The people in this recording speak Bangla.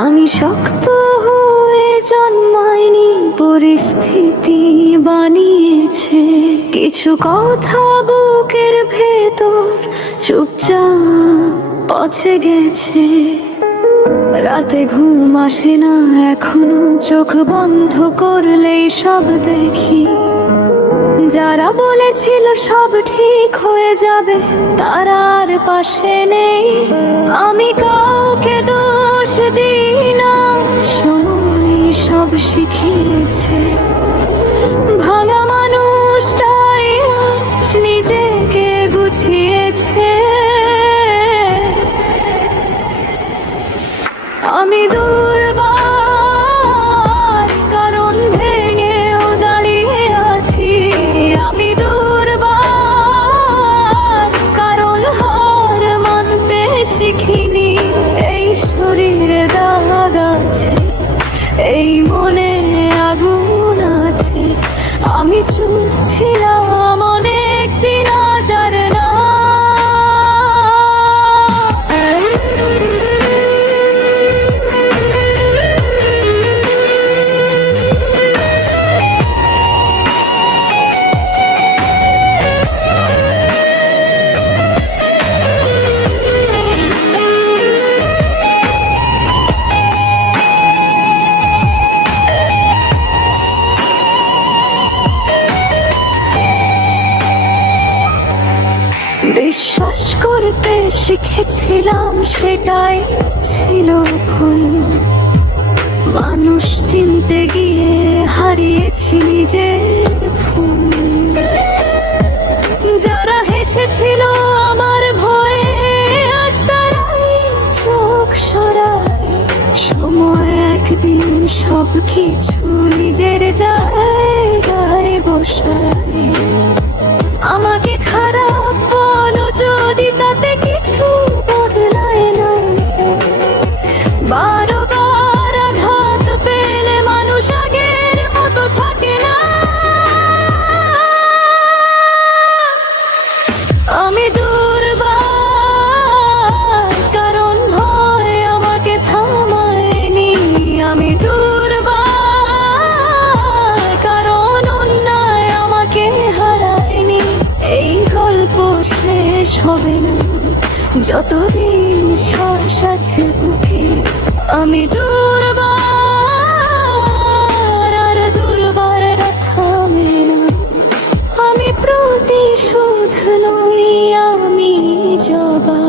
আমি শক্ত হয়ে জন্মাইনি, পরিস্থিতি বানিয়েছে। কিছু কথা বুকের ভেতর চুপচাপ পচে গেছে। রাতে ঘুম আসে না, এখনও চোখ বন্ধ করলেই সব দেখি। যারা বলেছিল সব ঠিক হয়ে যাবে, তারা আর পাশে নেই। আমি কাউকে দোষ দিই শিখিয়েছে আমি চুপ বিশ্বাস করতে শিখেছিলাম সেটাই ছিল ভুল। মানুষ চিনতে গিয়ে হারিয়েছি নিজের যারা হেসেছিল আমার ভয়ে, আজ তারাই চোখ সরায়। সময় একদিন সব কিছু নিজের জায়গায় হবে না যতদিন শ্বাস আছে বুকে, আমি দুর্বার আর দুর্বার থামে না। আমি প্রতিশোধ লই, আমি জবা